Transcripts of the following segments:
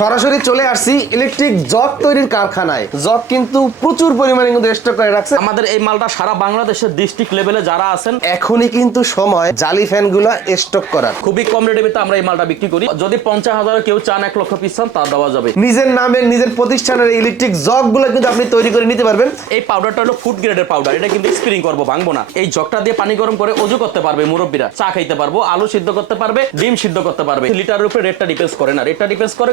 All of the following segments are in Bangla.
সরাসরি চলে আসছি ইলেকট্রিক জগ তৈরির কারখানায়। জগ কিন্তু প্রচুর পরিমাণে কিন্তু স্টক করে রাখছে। আমাদের এই মালটা সারা বাংলাদেশের ডিস্ট্রিক্ট লেভেলে যারা আছেন এখনই কিন্তু সময় জালি ফ্যানগুলো স্টক করার। খুবই কম ভিতরে আমরা এই মালটা বিক্রি করি। যদি পঞ্চাশ হাজার কেউ চান এক লক্ষ পিস চান তা দেওয়া যাবে। নিজের নামে নিজের প্রতিষ্ঠানের ইলেকট্রিক জগগুলো কিন্তু আপনি তৈরি করে নিতে পারবেন। এই পাউডারটা হলো ফুড গ্রেডের পাউডার এটা কিন্তু স্প্রিং করব ভাঙবো না। এই জগটা দিয়ে পানি গরম করে অজু করতে পারবে মুরব্বীরা। চা খাইতে পারব আলু সিদ্ধ করতে পারবে ডিম সিদ্ধ করতে পারবে। লিটারের উপরে রেটটা ডিপেন্স করে না। রেটটা ডিপেন্স করে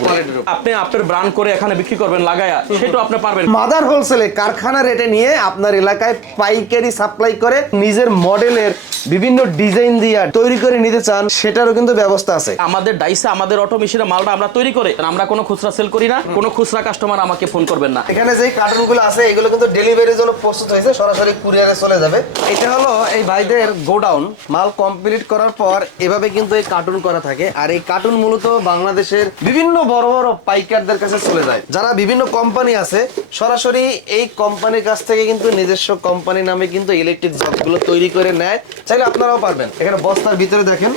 কোয়ালিটির উপর। আপনি আপনার ব্র্যান্ড করে এখানে বিক্রি করবেন লাগায়া সেটা আপনি পারবেন। মাদার হোলসেলে কারখানা রেটে নিয়ে আপনার এলাকায় পাইকারি সাপ্লাই করে নিজের মডেলের বিভিন্ন ডিজাইন দিয়ে তৈরি করে নিতে চান সেটারও কিন্তু ব্যবস্থা আছে। আমাদের ডাইসে আমাদের অটো মেশিনের মালটা আমরা তৈরি করে আমরা কোনো খুচরা সেল করি না কোনো খুচরা কাস্টমার আমাকে ফোন করবেন না। এখানে যে কার্টুনগুলো আছে এগুলো কিন্তু ডেলিভারির জন্য প্রস্তুত হয়েছে সরাসরি কুরিয়ারে চলে যাবে। এটা হলো এই ভাইদের গোডাউন। মাল কমপ্লিট করার পর এভাবে কিন্তু এই কার্টুন করা থাকে আর এই কার্টুন মূলত বাংলাদেশের বিভিন্ন বড় বড় পাইকারদের কাছে চলে যায়। যারা বিভিন্ন কোম্পানি আছে সরাসরি এই কোম্পানির কাছ থেকে কিন্তু নিজস্ব কোম্পানি নামে কিন্তু ইলেকট্রিক জবগুলো তৈরি করে নেয়। চাইলে আপনারাও পারবেন। এখানে বস্তার ভিতরে দেখেন,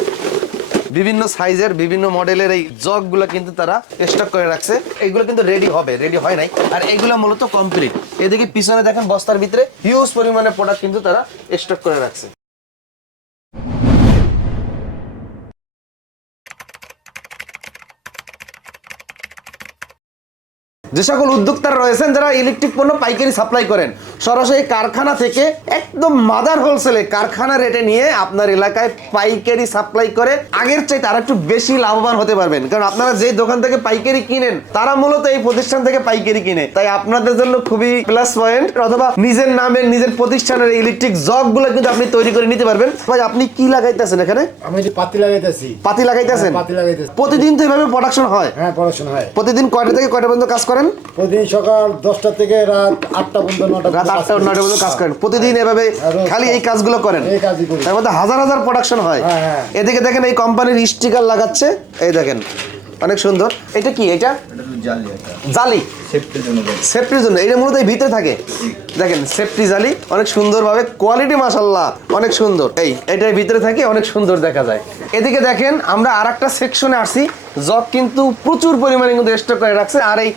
বিভিন্ন সাইজের, বিভিন্ন মডেলের এই জগগুলো কিন্তু তারা স্টক করে রাখছে। এগুলো কিন্তু রেডি হবে রেডি হয় নাই। আর এগুলো মূলত কমপ্লিট এদিকে পিছনে দেখেন বস্তার ভিতরে হিউজ পরিমাণে প্রোডাক্ট কিন্তু তারা স্টক করে রাখছে। যে সকল উদ্যোক্তারা রয়েছেন যারা ইলেকট্রিক পণ্য পাইকারি সাপ্লাই করেন সরাসরি কারখানা থেকে একদম মাদার হোলসেলে কারখানা রেটে নিয়ে আপনার এলাকায় পাইকারি সাপ্লাই করে আগের চাইতে আর একটু বেশি লাভবান হতে পারবেন। কারণ আপনারা যে দোকান থেকে পাইকারি কিনেন তারা মূলত এই প্রতিষ্ঠান থেকে পাইকারি কিনে। তাই আপনাদের জন্য খুবই প্লাস পয়েন্ট অথবা নিজের নামে নিজের প্রতিষ্ঠানের ইলেকট্রিক জগগুলো কিন্তু আপনি তৈরি করে নিতে পারবেন। ভাই আপনি কি লাগাইতেছেন এখানে? আমি যে পাতি লাগাইতেছি। পাতি লাগাইতেছেন? হ্যাঁ, পাতি লাগাইতেছি। প্রতিদিন তো এভাবে প্রোডাকশন হয়? হ্যাঁ পড়াশোনা হয়। প্রতিদিন কয়টা থেকে কয়টা পর্যন্ত কাজ করেন? প্রতিদিন সকাল দশটা থেকে রাত আটটা পর্যন্ত নটা রাত আটটা। নয়টা পর্যন্ত কাজ করেন। প্রতিদিন এভাবে খালি এই কাজগুলো করেন। এই কাজই করি। তার মধ্যে হাজার হাজার প্রোডাকশন হয়। হ্যাঁ, হ্যাঁ। এদিকে দেখেন এই কোম্পানির স্টিকার লাগাচ্ছে। এই দেখেন অনেক সুন্দর। এটা কি? এটা? জালি সেফটির জন্য এটা মূলত এই ভিতরে থাকে। দেখেন সেফটি জালি। অনেক সুন্দরভাবে। কোয়ালিটি মাসাল্লাহ অনেক সুন্দর। এই এটার ভিতরে থাকে অনেক সুন্দর দেখা যায়। এদিকে দেখেন আমরা আর একটা সেকশনে আসছি জগ কিন্তু প্রচুর পরিমাণে কিন্তু স্টক করে রাখছে আর এই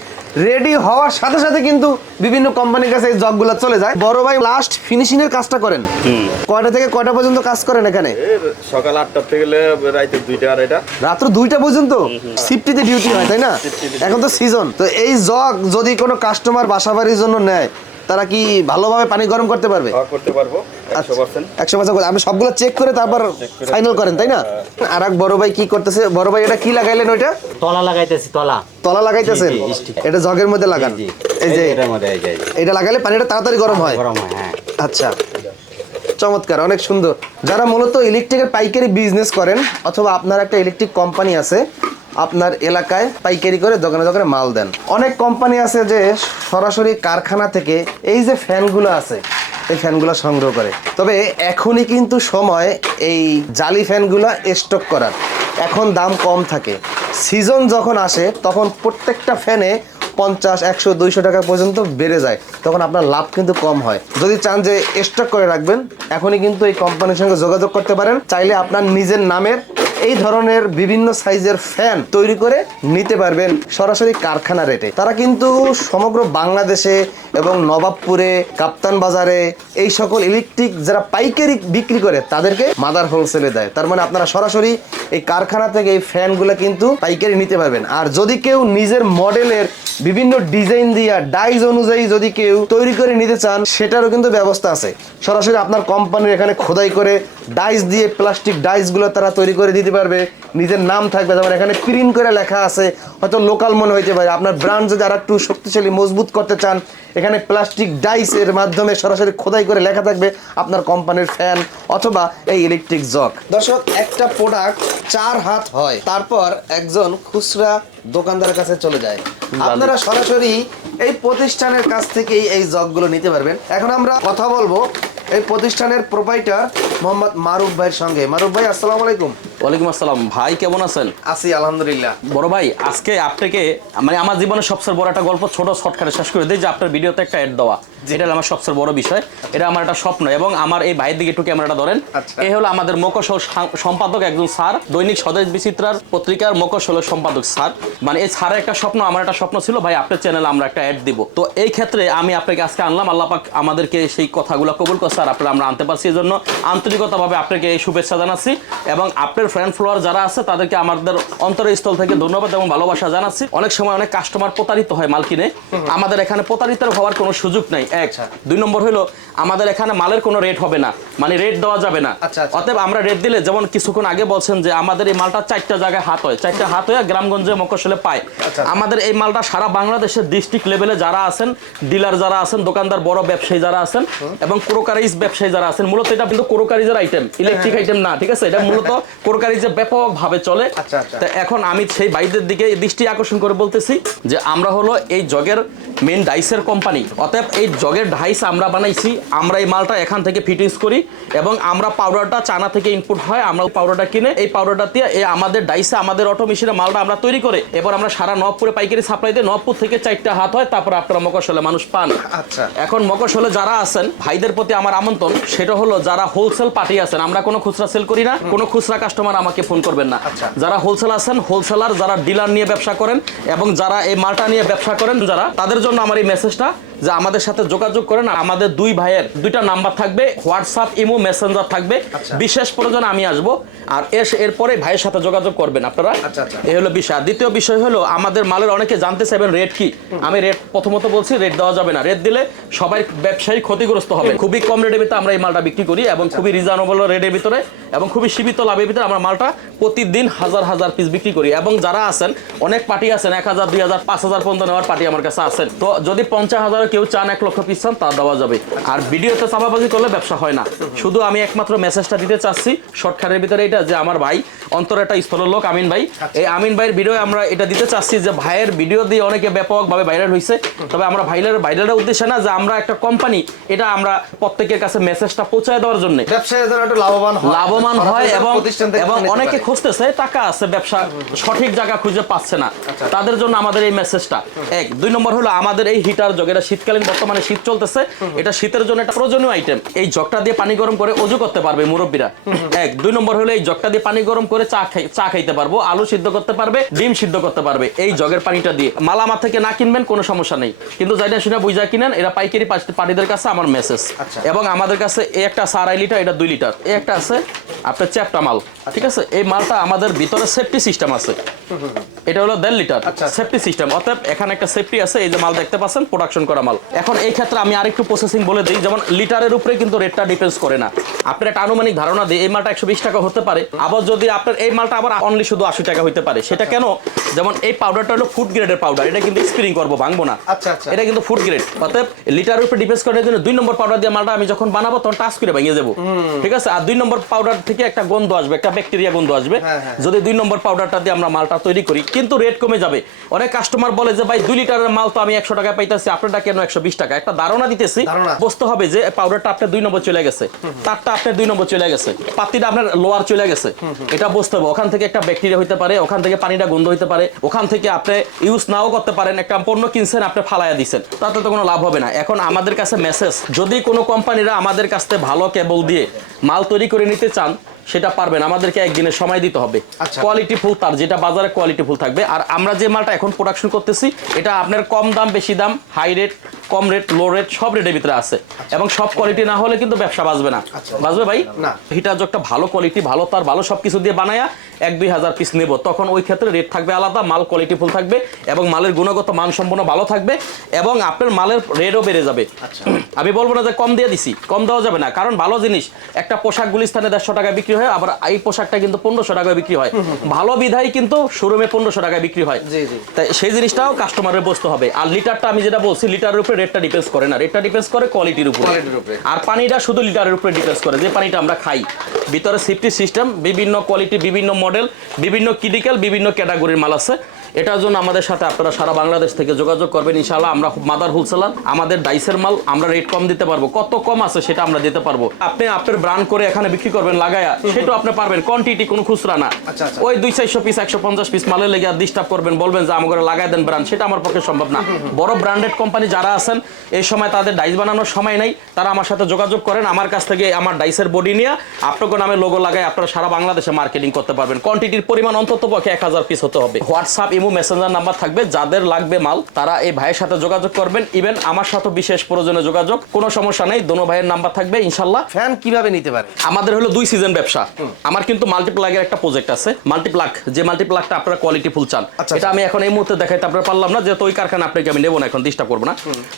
রেডি হওয়ার সাথে সাথে কিন্তু বিভিন্ন কোম্পানির কাছে এই জগগুলো চলে যায়। বড় ভাই লাস্ট ফিনিশিং এর কাজটা করেন। কয়টা থেকে কয়টা পর্যন্ত কাজ করেন এখানে? সকাল আটটা থেকে রাইতে দুইটা আড়াইটা। রাত্র দুইটা পর্যন্ত? শিফটিতে ডিউটি হয় তাই না? এখন তো সিজন তো এই জগ যদি কোনো কাস্টমার বাসা বাড়ির জন্য নেয় তারা কি ভালোভাবে পানি গরম করতে পারবে? করতে পারব আচ্ছা। একশো পার্সেন্ট। একশো সবগুলো চেক করে তারপর ফাইনাল করেন তাই না? আর এক বড় ভাই কি করতেছে? বড় ভাই এটা কি লাগাইলেন ওইটা? তলা লাগাইতেছি তলা। তলা লাগাইতেছেন। এটা জগের মধ্যে লাগান। এই যে এই। এটা লাগালে পানিটা তাড়াতাড়ি গরম হয়। গরম হয় হ্যাঁ। আচ্ছা। চমৎকার অনেক সুন্দর। যারা মূলত ইলেকট্রিকের পাইকারি বিজনেস করেন অথবা আপনার একটা ইলেকট্রিক কোম্পানি আছে আপনার এলাকায় পাইকারি করে দোকানে দোকানে মাল দেন। অনেক কোম্পানি আছে যে সরাসরি কারখানা থেকে এই যে ফ্যানগুলো আছে, এই ফ্যানগুলো সংগ্রহ করে। তবে এখনই কিন্তু সময় এই জালি ফ্যানগুলো স্টক করার। এখন দাম কম থাকে। সিজন যখন আসে, তখন প্রত্যেকটা ফ্যানে পঞ্চাশ, একশো, দুইশো টাকা পর্যন্ত বেড়ে যায়। তখন আপনার লাভ কিন্তু কম হয়। যদি চান যে স্টক করে রাখবেন, এখনই কিন্তু এই কোম্পানির সঙ্গে যোগাযোগ করতে পারেন। চাইলে আপনার নিজের নামের এই ধরনের বিভিন্ন সাইজের ফ্যান তৈরি করে নিতে পারবেন সরাসরি কারখানা রেটে। তারা কিন্তু সমগ্র বাংলাদেশে এবং নবাবপুরে, কাপ্তান বাজারে এই সকল ইলেকট্রিক যারা পাইকারি বিক্রি করে, তাদেরকে মাদার হোলসেলে দেয়। তার মানে আপনারা সরাসরি এই কারখানা থেকে এই ফ্যানগুলো কিন্তু পাইকারি নিতে পারবেন। আর যদি কেউ নিজের মডেলের বিভিন্ন ডিজাইন দিয়া ডাইজ অনুযায়ী যদি কেউ তৈরি করে নিতে চান সেটারও কিন্তু ব্যবস্থা আছে। সরাসরি আপনার কোম্পানির এখানে খোদাই করে ডাইস দিয়ে প্লাস্টিক ডাইসগুলো তারা তৈরি করে দিতে পারবে। নিজের নাম থাকবে যেমন এখানে প্রিন্ট করে লেখা আছে হয়তো লোকাল মনে হইতে পারে। আপনার ব্র্যান্ড যদি আর একটু শক্তিশালী মজবুত করতে চান এখানে প্লাস্টিক ডাইসের মাধ্যমে সরাসরি খোদাই করে লেখা থাকবে আপনার কোম্পানির ফ্যান অথবা এই ইলেকট্রিক জগ। দর্শক একটা প্রোডাক্ট চার হাত হয় তারপর একজন খুচরা দোকানদারের কাছে চলে যায়। আপনারা সরাসরি এই প্রতিষ্ঠানের কাছ থেকেই এই জগগুলো নিতে পারবেন। এখন আমরা কথা বলব এই প্রতিষ্ঠানের প্রোপাইটার মোহাম্মদ মারুফ ভাইয়ের সঙ্গে। মারুফ ভাই, আসসালামু আলাইকুম। ওয়ালাইকুম আসসালাম। ভাই কেমন আছেন? আছি আলহামদুলিল্লাহ। বড় ভাই আজকে আপনাকে মানে আমার জীবনের সবচেয়ে বড় একটা গল্প ছোট শর্টকাটে শেষ করে দিই যে আপনার ভিডিওতে একটা অ্যাড দেওয়া। যেটা আমার সবচেয়ে বড় বিষয়। এটা আমার একটা স্বপ্ন এবং আমার এই ভাইয়ের দিকে একটু ক্যামেরাটা ধরেন। আচ্ছা। এই হলো আমাদের মকসল সম্পাদক একজন স্যার দৈনিক স্বদেশ বিচিত্রার পত্রিকার মকসলের সম্পাদক স্যার। মানে এই স্যারের একটা স্বপ্ন আমার একটা স্বপ্ন ছিল ভাই আপনার চ্যানেলে আমরা একটা অ্যাড দিব। তো এই ক্ষেত্রে আমি আপনাকে আজকে আনলাম। আল্লাহ পাক আমাদেরকে সেই কথাগুলো কবুল করছে আর আপনারা আমরা আনতে পারছি। এই জন্য আন্তরিকতাভাবে আপনাকে এই শুভেচ্ছা জানাচ্ছি এবং আপনার ফ্রেন্ড ফলোয়ার যারা আছে তাদেরকে আমাদের অন্তরস্থল থেকে ধন্যবাদ এবং ভালোবাসা জানাচ্ছি। অনেক সময় অনেক কাস্টমার প্রতারিত হয় মাল কিনে। আমাদের এখানে প্রতারিত হওয়ার কোনো সুযোগ নাই। এক। দুই নম্বর হলো আমাদের এখানে মালের কোনো রেট হবে না। মানে রেট দেওয়া যাবে না। আচ্ছা, আচ্ছা। অতএব আমরা রেট দিলে যেমন কিছুক্ষণ আগে বলছেন যে আমাদের এই মালটা চারটা জায়গায় হাত হয়। চারটা হাত হয়ে গ্রামগঞ্জে মকসলে পায়। আচ্ছা। আমাদের এই মালটা সারা বাংলাদেশের ডিস্ট্রিক্ট লেভেলে যারা আছেন ডিলার যারা আছেন দোকানদার বড় ব্যবসায়ী যারা আছেন এবং ক্রোকারিজ ব্যবসায়ী যারা আছেন মূলত এটা কিন্তু ক্রোকারিজের আইটেম ইলেকট্রিক আইটেম না ঠিক আছে? এটা মূলত ক্রোকারিজে ব্যাপকভাবে চলে আচ্ছা, আচ্ছা। তা এখন আমি সেই বাইদের দিকে দৃষ্টি আকর্ষণ করে বলতেছি যে আমরা হলো এই জগের মেন ডাইসের কোম্পানি অতএব এই জগের ডাইস আমরা বানাইছি আমরা এই মালটা এখান থেকে ফিটিংস করি এবং আমরা পাউডারটা চানা থেকে ইনপুট হয় আমরা পাউডারটা কিনে এই পাউডারটা দিয়ে এই আমাদের ডাইসে আমাদের অটো মেশিনে মালটা আমরা তৈরি করে এবার আমরা সারা নবপুরে পাইকারি সাপ্লাই দিয়ে নবপুর থেকে চারটা হাত হয় তারপর আপনারা মকসলে মানুষ পান আচ্ছা। এখন মকসলে যারা আছেন ভাইদের প্রতি আমার আমন্ত্রণ সেটা হলো যারা হোলসেল পার্টি আছেন আমরা কোনো খুচরা সেল করি না কোনো খুচরা কাস্টমার আমাকে ফোন করবেন না। আচ্ছা। যারা হোলসেল আছেন হোলসেলার যারা ডিলার নিয়ে ব্যবসা করেন এবং যারা এই মালটা নিয়ে ব্যবসা করেন যারা তাদের জন্য আমার এই মেসেজটা যে আমাদের সাথে যোগাযোগ করেন আমাদের দুই ভাইয়ের দুইটা নাম্বার থাকবে হোয়াটসঅ্যাপ ইমো মেসেঞ্জার থাকবে। আচ্ছা। বিশেষ প্রয়োজনে আমি আসব আর এস এরপরে ভাইয়ের সাথে যোগাযোগ করবেন আপনারা। আচ্ছা। এই হলো বিষয়। দ্বিতীয় বিষয় হলো আমাদের মালের অনেকে জানতে চাইবেন রেট কি। আমি রেট প্রথমত বলছি রেট দেওয়া যাবে না। রেট দিলে সবাই ব্যবসায়ী ক্ষতিগ্রস্ত হবে। খুবই কম রেটের ভিতরে আমরা এই মালটা বিক্রি করি এবং খুবই রিজনেবল রেটের ভিতরে এবং খুবই সীমিত লাভের ভিতরে আমরা মালটা প্রতিদিন হাজার হাজার পিস বিক্রি করি। এবং যারা আছেন অনেক পার্টি আছেন এক হাজার দুই হাজার পাঁচ হাজার পর্যন্ত নেওয়ার পার্টি আমার কাছে আছেন। তো যদি পঞ্চাশ হাজার কেউ চান এক লক্ষ পিস চান তা দেওয়া যাবে। আর ভিডিওতে চাপাবাজি করলে ব্যবসা হয় না। শুধু আমি একমাত্র মেসেজটা দিতে চাচ্ছি শর্টকাটের ভিতরে এটা যে আমার ভাই অন্তর একটা স্থলের লোক আমিন ভাই। এই আমিন ভাইয়ের ভিডিও আমরা এটা দিতে চাচ্ছি যে ভাইয়ের ভিডিও দিয়ে অনেকে ব্যাপকভাবে ভাইরাল হয়েছে তবে আমরা ভাইরাল ভাইরালের উদ্দেশ্যে না যে আমরা একটা কোম্পানি এটা আমরা প্রত্যেকের কাছে মেসেজটা পৌঁছায় দেওয়ার জন্য। ব্যবসায়ী লাভবান লাভবান হয় এবং এবং অনেকে খুঁজতেছে টাকা আছে ব্যবসা সঠিক জায়গা খুঁজে পাচ্ছে না। আচ্ছা। তাদের জন্য আমাদের এই মেসেজটা এক। দুই নম্বর হলো আমাদের এই হিটার জগ এটা শীতকালীন বর্তমানে শীত চলতেছে। এটা শীতের জন্য একটা প্রয়োজনীয় আইটেম এই জগটা দিয়ে পানি গরম করে অজু করতে পারবে মুরব্বীরা। এক। দুই নম্বর হলো এই জগটা দিয়ে পানি গরম করে চা খাই চা খাইতে পারব আলু সিদ্ধ করতে পারবে ডিম সিদ্ধ করতে পারবে। এই জগের পানিটা দিয়ে। মালামা থেকে না কিনবেন কোনো সমস্যা নেই। কিন্তু যাইটা শুনে বুঝা কিনেন এরা পাইকারি পার্টিদের কাছে আমার মেসেজ আচ্ছা। এবং আমাদের কাছে একটা আড়াই লিটার এটা দুই লিটার একটা আছে আপনার চ্যাপটা মাল। ঠিক আছে? এই মালটা আমাদের ভিতরে সেফটি সিস্টেম আছে। এটা হলো দেড় লিটার। সেফটি সিস্টেম অতএব এখানে একটা সেফটি আছে এই যে মাল দেখতে পাচ্ছেন প্রোডাকশন করা মাল। এখন এই ক্ষেত্রে আমি আরেকটু প্রসেসিং বলে দিই যেমন লিটারের উপরে কিন্তু রেটটা ডিপেন্ডস করে না। আপনার একটা আনুমানিক ধারণা দিই এই মালটা একশো বিশ টাকা হতে পারে। আবার যদি আপনার এই মালটা আবার অনলি শুধু আশি টাকা হতে পারে সেটা কেন? যেমন এই পাউডারটা হলো ফুড গ্রেডের পাউডার এটা কিন্তু স্প্রিং করব ভাঙবো না। আচ্ছা, আচ্ছা। এটা কিন্তু ফুড গ্রেড অতএব লিটারের উপরে ডিপেন্ডস করার জন্য দুই নম্বর পাউডার দিয়ে মালটা আমি যখন বানাবো তখন টাচ করে ভেঙে যাব ঠিক আছে? আর দুই নম্বর পাউডার থেকে একটা গন্ধ আসবে একটা ব্যাকটেরিয়া গন্ধ আসবে। হ্যাঁ, হ্যাঁ। যদি দুই নম্বর পাউডারটা দিয়ে আমরা মালটা তৈরি করি কিন্তু রেট কমে যাবে। অনেক কাস্টমার বলে যে ভাই দুই লিটারের মাল তো আমি একশো টাকায় পাইতেছি আপনারটা কেন একশো বিশ টাকা একটা ধারণা দিতেছি। বুঝতে হবে যে পাউডারটা আপনার দুই নম্বর চলে গেছে। তারটা আপনার দুই নম্বর চলে গেছে। পাতিটা আপনার লোয়ার চলে গেছে। এটা বুঝতে হবে। ওখান থেকে একটা ব্যাকটেরিয়া হইতে পারে, ওখান থেকে পানিটা গন্ধ হইতে পারে। ওখান থেকে আপনি ইউজ নাও করতে পারেন। একটা পণ্য কিনছেন, আপনি ফালাইয়া দিচ্ছেন তাতে তো কোনো লাভ হবে না। এখন আমাদের কাছে মেসেজ যদি কোনো কোম্পানিরা আমাদের কাছ থেকে ভালো কেবল দিয়ে মাল তৈরি করে নিতে চান সেটা পারবেন। আমাদেরকে একদিনের সময় দিতে হবে। আচ্ছা। কোয়ালিটি ফুল তার যেটা বাজারে কোয়ালিটি ফুল থাকবে। আর আমরা যে মালটা এখন প্রোডাকশন করতেছি এটা আপনার কম দাম বেশি দাম হাই রেট কম রেট লো রেট সব রেটের ভিতরে আছে। এবং সব কোয়ালিটি না হলে কিন্তু ব্যবসা বাঁচবে না। বাঁচবে ভাই? না। হিটার জগটা ভালো কোয়ালিটি ভালো তার ভালো সব কিছু দিয়ে বানায়া এক দুই হাজার পিস নেব। তখন ওই ক্ষেত্রে রেট থাকবে আলাদা মাল কোয়ালিটি ফুল থাকবে এবং মালের গুণগত মান সম্পন্ন ভালো থাকবে এবং আপনার মালের রেটও বেড়ে যাবে। আমি বলব না যে কম দিয়ে দিছি কম দেওয়া যাবে না। কারণ ভালো জিনিস একটা পোশাক গুলিস্তানে দেড়শো টাকা বিক্রি হয় আবার এই পোশাকটা কিন্তু পনেরোশো টাকায় বিক্রি হয়। ভালো বিধায় কিন্তু শোরুমে পনেরোশো টাকায় বিক্রি হয়। তাই সেই জিনিসটাও কাস্টমারের বুঝতে হবে। আর লিটারটা আমি যেটা বলছি লিটারের উপরে রেটটা ডিপেন্ডস করে না। রেটটা ডিপেন্ডস করে কোয়ালিটির উপরে। কোয়ালিটির উপরে। আর পানিটা শুধু লিটারের উপরে ডিপেন্ডস করে যে পানিটা আমরা খাই। ভিতরে সেফটি সিস্টেম বিভিন্ন কোয়ালিটি বিভিন্ন মডেল বিভিন্ন ক্রিটিক্যাল বিভিন্ন ক্যাটাগরির মাল আছে। এটার জন্য আমাদের সাথে আপনারা সারা বাংলাদেশ থেকে যোগাযোগ করবেন ইনশাআল্লাহ। আমরা মাদার হোলসেলার আমাদের ডাইসের মাল আমরা রেট কম দিতে পারব। কত কম আছে সেটা আমরা দিতে পারব। আপনি আপনার ব্রান্ড করে এখানে বিক্রি করবেন লাগায়া সেটাও আপনি পারবেন। কোয়ান্টিটি কোনো খুচরা না। আচ্ছা, আচ্ছা। ওই দুই চারশো পিস একশো পঞ্চাশ পিস মালের লেগে ডিস্টার্ব করবেন বলবেন যে আমাকে লাগাই দেন ব্র্যান্ড সেটা আমার পক্ষে সম্ভব না। বড় ব্র্যান্ডেড কোম্পানি যারা আছেন এই সময় তাদের ডাইস বানানোর সময় নেই। তারা আমার সাথে যোগাযোগ করেন। আমার কাছ থেকে আমার ডাইসের বডি নিয়ে আপনাকে নামে লোগো লাগায় আপনারা সারা বাংলাদেশে মার্কেটিং করতে পারবেন। কোয়ান্টিটির পরিমাণ অন্তত পক্ষে এক হাজার পিস হতে হবে। হোয়াটসঅ্যাপ ইমো মেসেঞ্জার নাম্বার থাকবে যাদের লাগবে মাল তারা এই ভাইয়ের সাথে যোগাযোগ করবেন। ইভেন আমার সাথে বিশেষ প্রয়োজনে যোগাযোগ কোনো সমস্যা নেই দোনো ভাইয়ের নাম্বার থাকবে ইনশাল্লাহ। ফ্যান কীভাবে নিতে পারে? আমাদের হলো দুই সিজন ব্যবসা। আমার কিন্তু মাল্টিপ্লাগের একটা প্রজেক্ট আছে। মাল্টিপ্লাগ যে মাল্টিপ্লাগটা আপনারা কোয়ালিটি ফুল চান আচ্ছা, এটা আমি এখন এই মুহূর্তে দেখাইতে আপনারা পারলাম না যেহেতু ওই কারখানা আপনাকে আমি নেব না এখন ডিস্টার্ব করব না।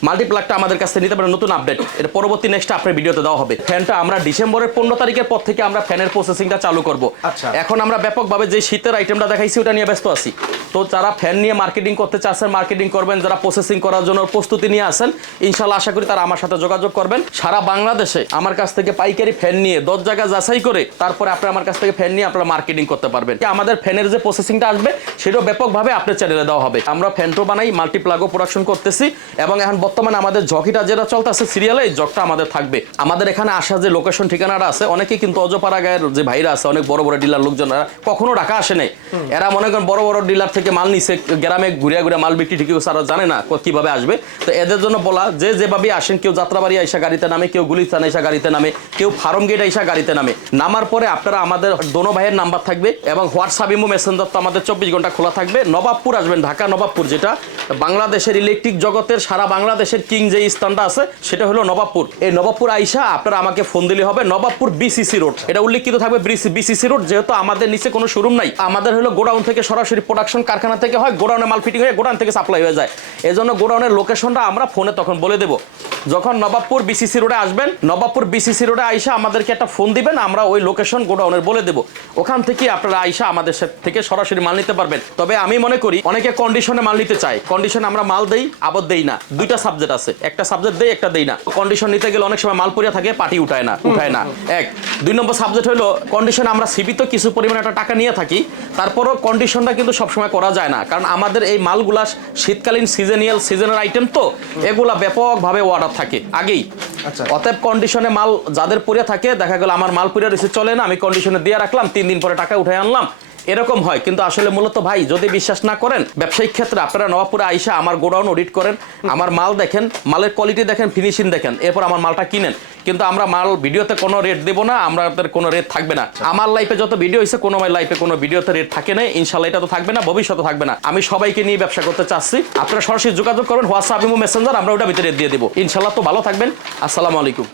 মাল্টিপ্লাগটা আমাদের কাছে নিতে পারেন নতুন আপডেট এটা পরবর্তী নেক্সট আপনার ভিডিওতে দেওয়া হবে। ফ্যানটা আমরা ডিসেম্বরের পনেরো তারিখের পর থেকে আমরা ফ্যানের প্রসেসিংটা চালু করব। আচ্ছা। এখন আমরা ব্যাপকভাবে যে শীতের আইটেমটা দেখাইছি ওটা নিয়ে ব্যস্ত আছি। তো যারা ফ্যান নিয়ে মার্কেটিং করতে চাচ্ছেন মার্কেটিং করবেন যারা প্রসেসিং করার জন্য প্রস্তুতি নিয়ে আসেন ইনশাল্লাহ আশা করি তারা আমার সাথে যোগাযোগ করবেন। সারা বাংলাদেশে আমার কাছ থেকে পাইকারি ফ্যান নিয়ে দশ জায়গা যাচাই করে তারপরে আপনি আমার কাছ থেকে ফ্যান নিয়ে আপনারা মার্কেটিং করতে পারবেন। আমাদের ফ্যানের যে প্রসেসিংটা আসবে সেটাও ব্যাপকভাবে আপনার চ্যানেলে দেওয়া হবে। আমরা ফ্যানটো বানাই মাল্টিপ্লাগও প্রোডাকশন করতেছি এবং এখন বর্তমানে আমাদের জকিটা যেটা চলতেছে সিরিয়ালে এই জকটা আমাদের থাকবে। আমাদের এখানে আসা যে লোকেশন ঠিকানাটা আছে অনেকেই কিন্তু অজপাড়া গায়ের যে ভাইরা আছে অনেক বড় বড় ডিলার লোকজনরা কখনো ঢাকা আসে নাই। এরা মনে করেন বড় বড় ডিলার থেকে মাল নিছে, গ্রামে ঘুরে ঘুরে মাল বিক্রি ঠিকই তারা জানে না কীভাবে আসবে। তো এদের জন্য বলা, যে যেভাবে আসেন, কেউ যাত্রাবাড়ি আইসা গাড়িতে নামে, কেউ গুলিস্তান আইসা গাড়িতে নামে, কেউ ফার্ম গেট আইসা গাড়িতে নামে। নামার পরে আপনারা আমাদের দোনো ভাইয়ের নাম্বার থাকবে এবং হোয়াটসঅ্যাপ ইমো মেসেঞ্জার তো আমাদের চব্বিশ ঘণ্টা খোলা থাকবে। নবাবপুর আসবেন, ঢাকা নবাবপুর যেটা। বাংলাদেশের ইলেকট্রিক জগতের সারা বাংলাদেশের কিং যে স্থানটা আছে, সেটা হলো নবাবপুর। এই নবাবপুর আইসা আপনারা আমাকে ফোন দিলে হবে, নবাবপুর বিসিসি রোড এটা উল্লেখিত থাকবে বিসিসি রোড যেহেতু আমাদের নিচে কোনো শোরুম নাই। আমাদের হলো গোডাউন থেকে সরাসরি প্রোডাকশন কারখানা থেকে হয় গোডাউনে মাল ফিটিং হয়ে গোডাউন থেকে সাপ্লাই হয়ে যায়। এই জন্য গোডাউনের লোকেশনটা আমরা ফোনে তখন বলে দেবো। যখন নবাবপুর বিসিসি রোডে আসবেন, নবাবপুর বিসিসি রোডে আইসা আমাদেরকে একটা ফোন দিবেন, আমরা ওই লোকেশন গোডাউনের বলে দেবো। ওখান থেকে আপনারা আইসা আমাদের থেকে সরাসরি মাল নিতে পারবেন। তবে আমি মনে করি, অনেকে কন্ডিশনে মাল নিতে চায়। কন্ডিশনে আমরা মাল দেই আবার দেই না। দুইটা সাবজেক্ট আছে। একটা সাবজেক্ট দেই, একটা দেই না। কন্ডিশন নিতে গেলে অনেক সময় মাল পরিয়া থাকে, পাটি উঠায় না উঠায় না। এক। দুই নম্বর সাবজেক্ট হলো কন্ডিশন আমরা সীমিত কিছু পরিমাণে একটা টাকা নিয়ে থাকি, তারপরও কন্ডিশনটা কিন্তু সবসময় করা যায় না। কারণ আমাদের এই মালগুলা শীতকালীন সিজনিয়াল সিজনের আইটেম তো, এগুলা ব্যাপকভাবে অর্ডার থাকে আগেই আচ্ছা। অতএব কন্ডিশনে মাল যাদের পরে থাকে দেখা গেল আমার মাল পরে রিসিভ চলে না আমি কন্ডিশনে দিয়ে রাখলাম তিন দিন পরে টাকা উঠে আনলাম এরকম হয়। কিন্তু আসলে মূলত ভাই, যদি বিশ্বাস না করেন, ব্যবসায়িক ক্ষেত্রে আপনারা নবাবপুরে আইসা আমার গোডাউন অডিট করেন, আমার মাল দেখেন, মালের কোয়ালিটি দেখেন ফিনিশিং দেখেন, এরপর আমার মালটা কিনেন। কিন্তু আমরা মাল ভিডিওতে কোনো রেট দেবো না, আমাদের কোনো রেট থাকবে না। আমার লাইফে যত ভিডিও হয়েছে কোনো আমার লাইফে কোনো ভিডিওতে রেট থাকে না ইনশাল্লাহ এটা তো থাকবে না, ভবিষ্যতে থাকবে না। আমি সবাইকে নিয়ে ব্যবসা করতে চাচ্ছি। আপনারা সরাসরি যোগাযোগ করবেন হোয়াটসঅ্যাপ এবং মেসেঞ্জার আমরা ওটা ভিতরে রেট দিয়ে দেবো। ইনশাল্লাহ তো ভালো থাকবেন। আসসালামু আলাইকুম।